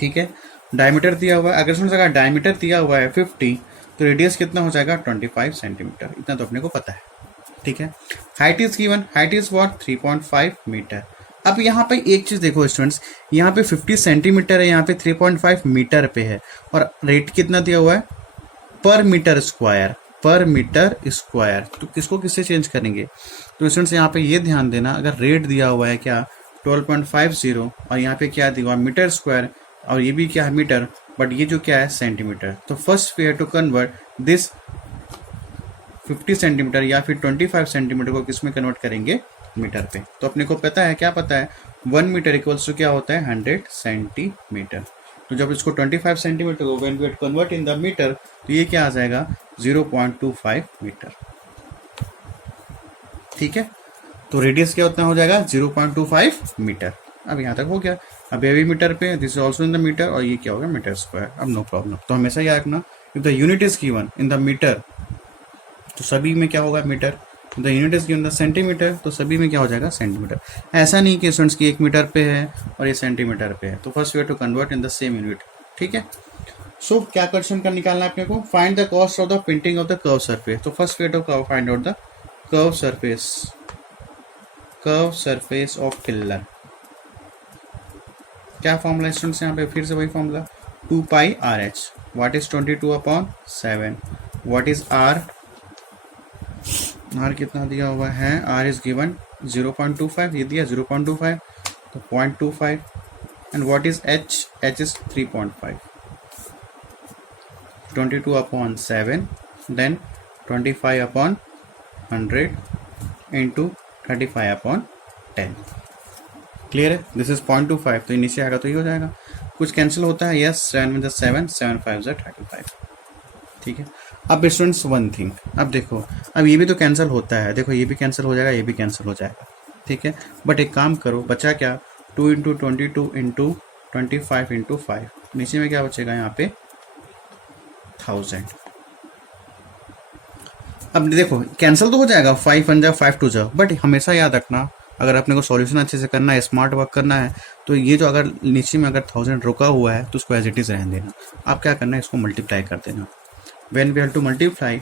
ठीक है। डायमीटर दिया हुआ है, अगर डायमीटर दिया हुआ है 50, तो रेडियस कितना हो जाएगा 25 सेंटीमीटर, इतना तो अपने को पता है, ठीक है। Height is given, height is what 3.5 metre. अब यहाँ पे एक चीज देखो स्टूडेंट्स, यहाँ पे 50 सेंटीमीटर है, यहाँ पे 3.5 मीटर पे है, और रेट कितना दिया हुआ है पर मीटर स्क्वायर, पर मीटर स्क्वायर। तो किसको किससे चेंज करेंगे, तो स्टूडेंट्स यहाँ पे ये ध्यान देना, अगर रेट दिया हुआ है क्या 12.50 और यहाँ पे क्या दिया हुआ मीटर स्क्वायर, और ये भी क्या है मीटर, बट ये जो क्या है सेंटीमीटर। तो first we have to convert this 50 centimetre या फिर 25 सेंटीमीटर को किस में कन्वर्ट करेंगे, मीटर पे। तो अपने को पता है, क्या पता है, 1 मीटर इक्वल्स टू क्या होता है 100 सेंटीमीटर। तो जब इसको 25 सेंटीमीटर को when we convert in the metre, तो ये क्या आ जाएगा 0.25 मीटर, ठीक है। तो रेडियस क्या उतना हो जाएगा 0.25 मीटर। अब यहाँ तक हो गया। अब ये भी मीटर पे, this is also in the metre, और ये क्या होगा मीटर स्क्वायर। अब नो प्रॉब्लम। तो हमेशा याद रखना, if the unit is given in the metre, तो सभी में क्या होगा metre. The unit is given the centimetre, तो सभी में क्या हो जाएगा सेंटीमीटर। ऐसा नहीं कि स्टूडेंट्स की 1 मीटर पे है और ये सेंटीमीटर पे है, तो first we have to convert in the same unit, ठीक है। सो क्या क्वेश्चन का निकालना है अपने को, find the cost of the painting of the curve surface. तो first we have to find out the curve surface of pillar. क्या फॉर्मूला स्टूडेंट्स, यहाँ पे फिर से वही formula 2 pi are H. What is 22/7, what is are, R कितना दिया हुआ है, आर इज गिवन 0.25, ये दिया 0.25, तो 0.25, and what is H, H is 3.5, 22/7 then 25/100 into 35/10। Clear है, दिस इज 0.25, तो नीचे आएगा तो ये हो जाएगा। कुछ कैंसिल होता है, यस, 7 with 7, 7 5 35, ठीक है। अब स्टूडेंट्स वन थिंग, अब देखो, अब ये भी तो कैंसिल होता है, देखो ये भी कैंसिल हो जाएगा, ये भी कैंसिल हो जाएगा, ठीक है। बट एक काम करो, बचा क्या 2 इंटू 22 इंटू 25 इंटू 5, नीचे में क्या बचेगा यहाँ पे 1000। अब देखो कैंसिल तो हो जाएगा, 5 1 जा 5 2 जा, बट हमेशा याद रखना, अगर अपने को सॉल्यूशन अच्छे से करना है, स्मार्ट वर्क करना है, तो ये जो अगर नीचे में अगर 1000 रुका हुआ है, तो उसको एज इट इज रहने देना। आप क्या करना है, इसको मल्टीप्लाई कर देना। When we have to multiply,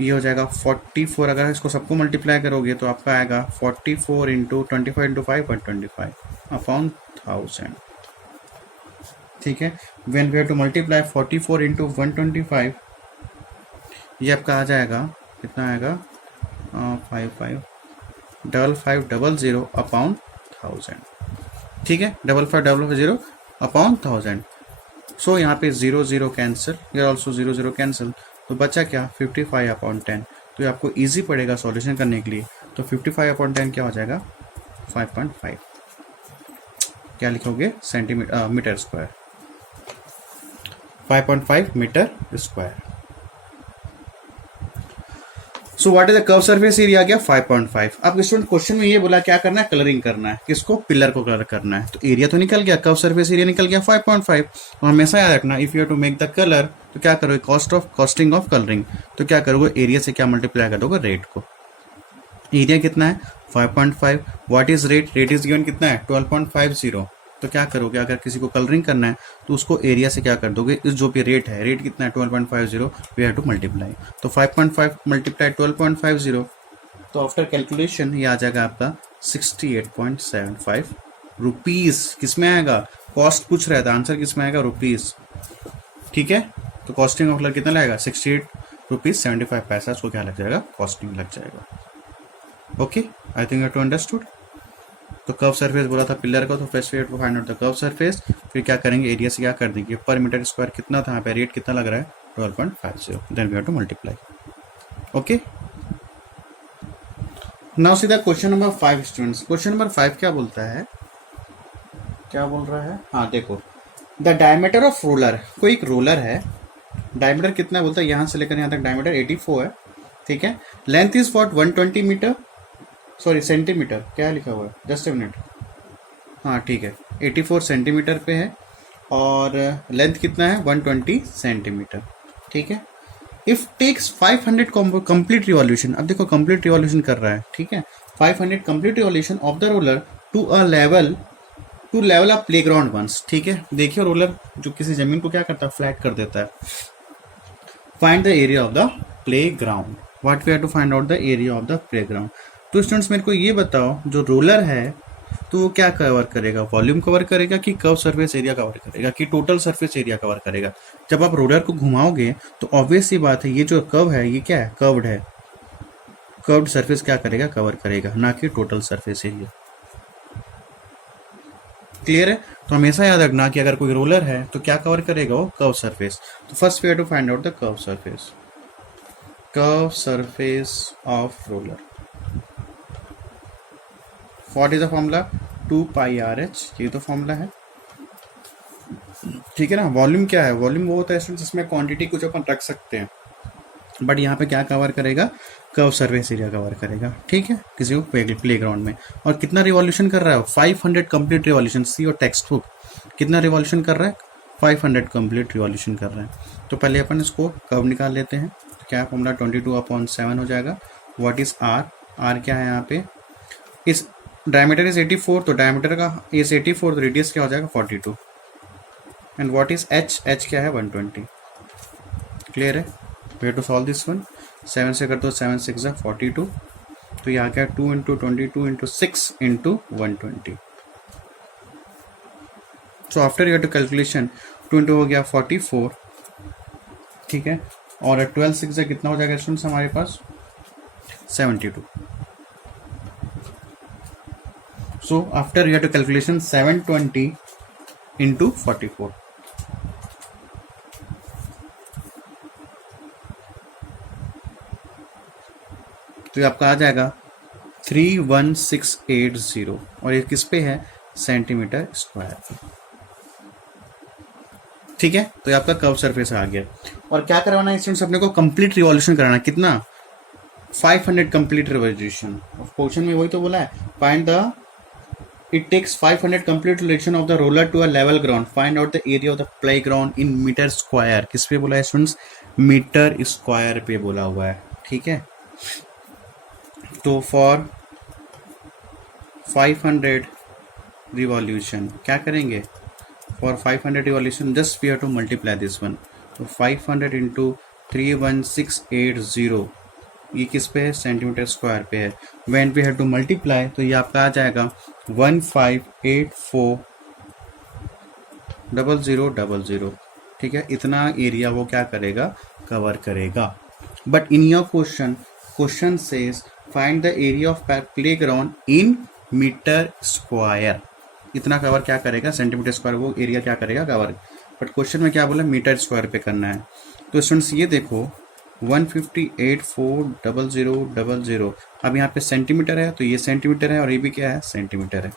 ये हो जाएगा 44, अगर इसको सबको मल्टीप्लाई करोगे तो आपका आएगा 44 इंटू 25 इंटू 5 125 अपॉन 1000, ठीक है। When we have to multiply 44 into 125, ये आपका आ जाएगा, कितना आएगा 5500 अपॉन 1000, ठीक है, 5500 अपॉन 1000। सो यहाँ पे 0 0 कैंसिल, ये ऑल्सो 0 0 कैंसिल, तो बचा क्या 55/10। तो ये आपको इजी पड़ेगा सॉल्यूशन करने के लिए। तो 55/10 क्या हो जाएगा 5.5, क्या लिखोगे centimetre metre square, 5.5 metre square. So what is the curve surface area, गया 5.5। अब स्टूडेंट क्वेश्चन में ये बोला क्या करना है, कलरिंग करना है, किसको, पिलर को कलर करना है। तो एरिया तो निकल गया, कर्व सरफेस एरिया निकल गया 5.5। और हमेशा याद रखना, if you have to make the colour, तो क्या करोगे, कॉस्टिंग ऑफ कलरिंग, तो क्या करोगे, एरिया से क्या मल्टीप्लाई कर दोगे, रेट को। एरिया कितना है 5.5, what is rate, rate is given कितना है 12.50। तो क्या करोगे, अगर किसी को कलरिंग करना है तो उसको एरिया से क्या कर दोगे, इस जो भी रेट है, रेट कितना है 12.50, वी हैव टू मल्टीप्लाई। तो 5.5 मल्टीप्लाई 12.50, तो आफ्टर कैलकुलेशन ये आ जाएगा आपका 68.75 रुपीज। किस में आएगा, कॉस्ट पूछ रहा था, आंसर किस में आएगा, रुपीज, ठीक है। तो कॉस्टिंग ऑफ कलर कितना लगेगा 68 रुपीज 75 पैसा, उसको क्या लग जाएगा, कॉस्टिंग लग जाएगा। Okay, I think you to understood. तो कर्व सरफेस बोला था पिलर को, तो first we have to find out the curve surface, फिर क्या करेंगे, एरिया से क्या कर देंगे, पर मीटर स्क्वायर कितना था, यहाँ पे रेट कितना लग रहा है 12.50, then we have to multiply. Okay, now सीधा question number 5 students. Question number 5 क्या बोलता है, क्या बोल रहा है, हाँ देखो, द डायमीटर ऑफ रोलर, कोई एक रोलर है, डायमीटर कितना बोलता है, यहाँ से लेकर यहाँ तक डायमीटर 84 है, ठीक है। Length is what 120 metre, sorry centimetre, क्या लिखा हुआ है, जस्ट ए मिनट, हाँ ठीक है, 84 सेंटीमीटर पे है, और लेंथ कितना है 120 सेंटीमीटर, ठीक है। इफ टेक्स 500 कंप्लीट रिवॉल्यूशन, अब देखो कंप्लीट रिवॉल्यूशन कर रहा है, ठीक है, 500 complete revolution of the roller to level a playground once, ठीक है। देखिए रोलर जो किसी जमीन को क्या करता है, फ्लैट कर देता है। Find the area of the playground, what we have to find out the area of the playground. तो स्टूडेंट्स मेरे को ये बताओ, जो रोलर है तो वो क्या कवर करेगा, वॉल्यूम कवर करेगा कि कर्व सरफेस एरिया कवर करेगा कि टोटल सरफेस एरिया कवर करेगा। जब आप रोलर को घुमाओगे तो ऑब्वियस सी बात है, ये जो कर्व है ये क्या है, कर्व्ड है, कर्व्ड सरफेस क्या करेगा, कवर करेगा, ना कि टोटल सरफेस एरिया। क्लियर है। तो हमेशा याद रखना कि अगर कोई रोलर है तो क्या कवर करेगा, वो कर्व सरफेस। तो first we have to find out the curve surface of roller. What is the formula, 2 pi are H, ये तो फॉर्मूला है, ठीक है ना। वॉल्यूम क्या है, वॉल्यूम वो होता है जिसमें क्वांटिटी कुछ अपन रख सकते हैं, बट यहाँ पे क्या कवर करेगा, कर्व सरफेस एरिया कवर करेगा, ठीक है, किसी को प्लेग्राउंड में। और कितना रिवॉल्यूशन कर रहा है, 500 कंप्लीट रिवॉल्यूशन। सी और टेक्स्ट बुक कितना रिवॉल्यूशन कर रहा है, 500 कंप्लीट रिवॉल्यूशन कर रहा है। तो पहले अपन इसको कर्व निकाल लेते हैं। तो क्या फॉर्मूला 22/7 हो जाएगा। व्हाट इज आर, आर क्या है यहाँ पे, इस डायमीटर इज 84, तो डायमीटर का इज 84, तो रेडियस क्या हो जाएगा 42। And what is H, H क्या है 120। क्लियर है। We have to solve this one. 7 से कर दो, 7 6 42, तो ये आ गया 2 × 22 × 6 × 120। So after your two calculation 2 × हो गया 44, ठीक है, और 12 6 कितना हो जाएगा स्टूडेंट्स हमारे पास 72। So after your two calculation 720 × 44, तो ये आपका आ जाएगा 31680, और ये किस पे है, सेंटीमीटर स्क्वायर, ठीक है। तो ये आपका कर्व सरफेस आ गया। और क्या करवाना है स्टूडेंट्स, अपने को कंप्लीट रिवॉल्यूशन कराना, कितना 500 कंप्लीट रिवॉल्यूशन। क्वेश्चन में वही तो बोला है, find the it takes 500 complete revolution of the roller to a level ground, find out the area of the play ground in metre square. किस पे बोला है स्टूडेंट्स, मीटर स्क्वायर पे बोला हुआ है, ठीक है। तो फॉर 500 रिवॉल्यूशन क्या करेंगे, for 500 revolution just we have to multiply this one. तो 500 × 31680, ये किस पे है, सेंटीमीटर स्क्वायर पे है। When we have to multiply, तो ये आपका आ जाएगा 15840000, ठीक है। इतना एरिया वो क्या करेगा, कवर करेगा। But in your question says find the area of playground in metre square. इतना कवर क्या करेगा, सेंटीमीटर स्क्वायर, वो एरिया क्या करेगा, कवर। बट क्वेश्चन में क्या बोला, मीटर स्क्वायर पे करना है। तो स्टूडेंट्स ये देखो 158,400,000, अब यहाँ पे सेंटीमीटर है, तो ये सेंटीमीटर है और ये भी क्या है, सेंटीमीटर है,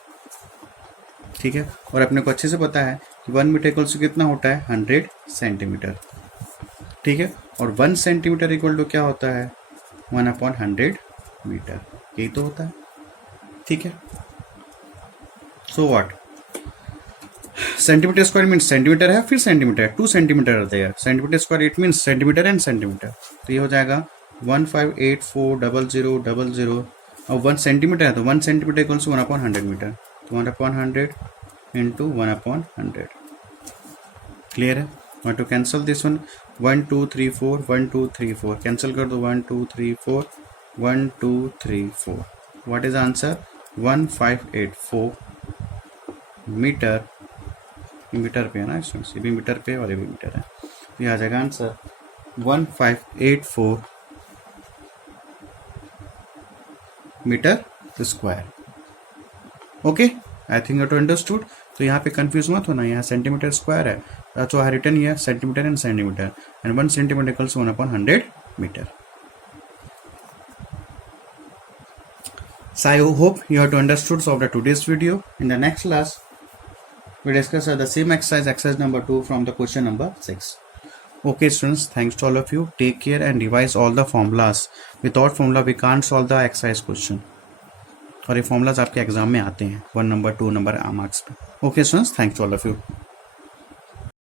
ठीक है। और अपने को अच्छे से पता है कि 1 मीटर इक्वल टू कितना होता है, 100 सेंटीमीटर, ठीक है। और 1 सेंटीमीटर इक्वल टू क्या होता है, 1/100 मीटर, यही तो होता है, ठीक है। So what, centimetre square means centimetre है, फिर सेंटीमीटर है, 2 सेंटीमीटर रहते हैं, centimetre square it means centimetre and centimetre. तो ये हो जाएगा 15840000, और 1 सेंटीमीटर है तो 1 सेंटीमीटर इक्वल्स 1/100 मीटर, तो 1/100 × 1/100। क्लियर है। What to cancel this one, 1 2 3 4 1 2 3 4 cancel कर दो, 1 2 3 4 1 2 3 4। What is answer, 1584 metre, metre पे है ना, इसमें ये भी मीटर पे और ये भी मीटर है, तो ये आ जाएगा answer 1584 metre square. Okay, I think you to understood. तो यहाँ पे कंफ्यूज मत होना, यहाँ सेंटीमीटर स्क्वायर है, तो I return here centimetre and centimetre, and 1 centimetre equals 1/100 metre. So I hope you have to understood of the today's video. In the next class, we discuss the same exercise number 2 from the question number 6. Okay students, thanks to all of you. Take care and revise all the formulas. Without formula we can't solve the exercise question. और ये formulas आपके एग्जाम में आते हैं 1 नंबर 2 नंबर मार्क्स पे. Okay students, thanks to all of you.